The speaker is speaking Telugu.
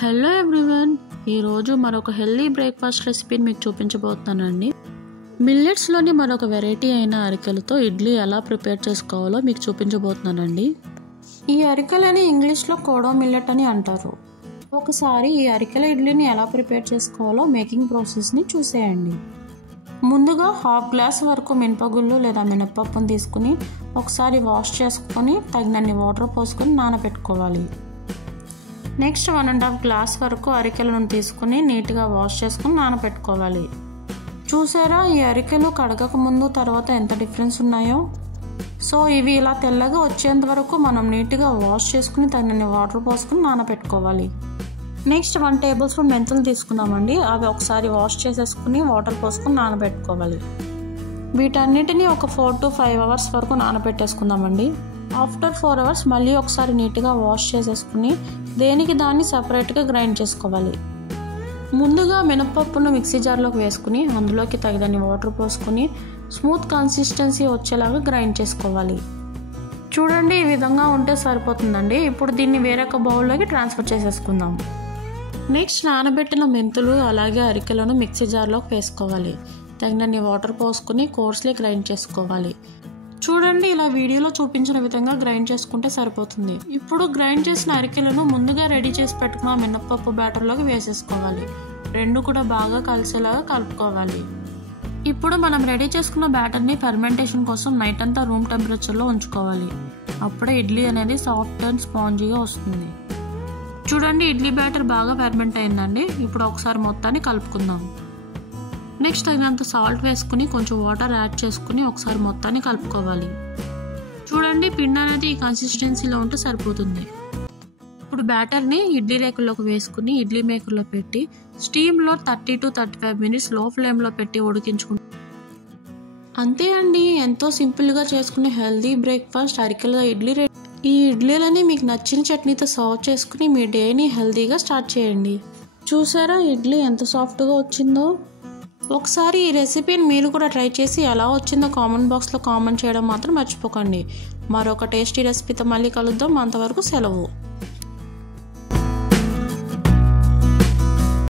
హలో ఎవ్రీవన్, ఈరోజు మరొక హెల్దీ బ్రేక్ఫాస్ట్ రెసిపీని మీకు చూపించబోతున్నానండి. మిల్లెట్స్లోని మరొక వెరైటీ అయిన అరికెలతో ఇడ్లీ ఎలా ప్రిపేర్ చేసుకోవాలో మీకు చూపించబోతున్నానండి. ఈ అరికెలని ఇంగ్లీష్లో కోడో మిల్లెట్ అని అంటారు. ఒకసారి ఈ అరికెల ఇడ్లీని ఎలా ప్రిపేర్ చేసుకోవాలో మేకింగ్ ప్రాసెస్ని చూసేయండి. ముందుగా హాఫ్ గ్లాస్ వరకు మినపగుళ్ళు లేదా మినపప్పును తీసుకుని ఒకసారి వాష్ చేసుకొని తగినన్ని వాటర్ పోసుకొని నానబెట్టుకోవాలి. నెక్స్ట్ 1.5 గ్లాస్ వరకు అరికెలను తీసుకుని నీట్గా వాష్ చేసుకుని నానబెట్టుకోవాలి. చూసారా ఈ అరికెలు కడగక ముందు తర్వాత ఎంత డిఫరెన్స్ ఉన్నాయో. సో ఇవి ఇలా తెల్లగా వచ్చేంత వరకు మనం నీట్గా వాష్ చేసుకుని తగినన్ని వాటర్ పోసుకుని నానబెట్టుకోవాలి. నెక్స్ట్ 1 టేబుల్ స్పూన్ మెంతులు తీసుకున్నామండి. అవి ఒకసారి వాష్ చేసేసుకుని వాటర్ పోసుకుని నానబెట్టుకోవాలి. వీటన్నిటిని ఒక 4 to 5 అవర్స్ వరకు నానబెట్టేసుకుందామండి. ఆఫ్టర్ 4 అవర్స్ మళ్ళీ ఒకసారి నీట్గా వాష్ చేసేసుకుని దేనికి దాన్ని సపరేట్గా గ్రైండ్ చేసుకోవాలి. ముందుగా మినపప్పును మిక్సీ జార్లోకి వేసుకుని అందులోకి తగినన్ని వాటర్ పోసుకుని స్మూత్ కన్సిస్టెన్సీ వచ్చేలాగా గ్రైండ్ చేసుకోవాలి. చూడండి, ఈ విధంగా ఉంటే సరిపోతుందండి. ఇప్పుడు దీన్ని వేరొక బౌల్లోకి ట్రాన్స్ఫర్ చేసేసుకుందాం. నెక్స్ట్ నానబెట్టిన మెంతులు అలాగే అరికెలను మిక్సీ జార్లోకి వేసుకోవాలి. తగినన్ని వాటర్ పోసుకుని కోర్స్లీ గ్రైండ్ చేసుకోవాలి. చూడండి, ఇలా వీడియోలో చూపించిన విధంగా గ్రైండ్ చేసుకుంటే సరిపోతుంది. ఇప్పుడు గ్రైండ్ చేసిన అరికెలను ముందుగా రెడీ చేసి పెట్టుకున్న మినపప్పు బ్యాటర్లోకి వేసేసుకోవాలి. రెండు కూడా బాగా కలిసేలాగా కలుపుకోవాలి. ఇప్పుడు మనం రెడీ చేసుకున్న బ్యాటర్ని ఫెర్మెంటేషన్ కోసం నైట్ అంతా రూమ్ టెంపరేచర్లో ఉంచుకోవాలి. అప్పుడే ఇడ్లీ అనేది సాఫ్ట్ అండ్ స్పాంజీగా వస్తుంది. చూడండి, ఇడ్లీ బ్యాటర్ బాగా ఫెర్మెంట్ అయిందండి. ఇప్పుడు ఒకసారి మొత్తాన్ని కలుపుకుందాం. నెక్స్ట్ తగినంత సాల్ట్ వేసుకుని కొంచెం వాటర్ యాడ్ చేసుకుని ఒకసారి మొత్తాన్ని కలుపుకోవాలి. చూడండి, పిండి అనేది ఈ కన్సిస్టెన్సీలో ఉంటే సరిపోతుంది. ఇప్పుడు బ్యాటర్ని ఇడ్లీ రేకుల్లోకి వేసుకుని ఇడ్లీ మేకర్లో పెట్టి స్టీమ్లో 30 to 35 మినిట్స్ లో ఫ్లేమ్లో పెట్టి ఉడికించుకుంటాం. అంతే అండి, ఎంతో సింపుల్గా చేసుకునే హెల్దీ బ్రేక్ఫాస్ట్ అరికెల ఇడ్లీ రెడీ. ఈ ఇడ్లీలని మీకు నచ్చిన చట్నీతో సర్వ్ చేసుకుని మీ డేని హెల్దీగా స్టార్ట్ చేయండి. చూసారా ఇడ్లీ ఎంత సాఫ్ట్గా వచ్చిందో. ఒకసారి ఈ రెసిపీని మీరు కూడా ట్రై చేసి ఎలా వచ్చిందో కామెంట్ బాక్స్లో కామెంట్ చేయడం మాత్రం మర్చిపోకండి. మరొక టేస్టీ రెసిపీతో మళ్ళీ కలుద్దాం. అంతవరకు సెలవు.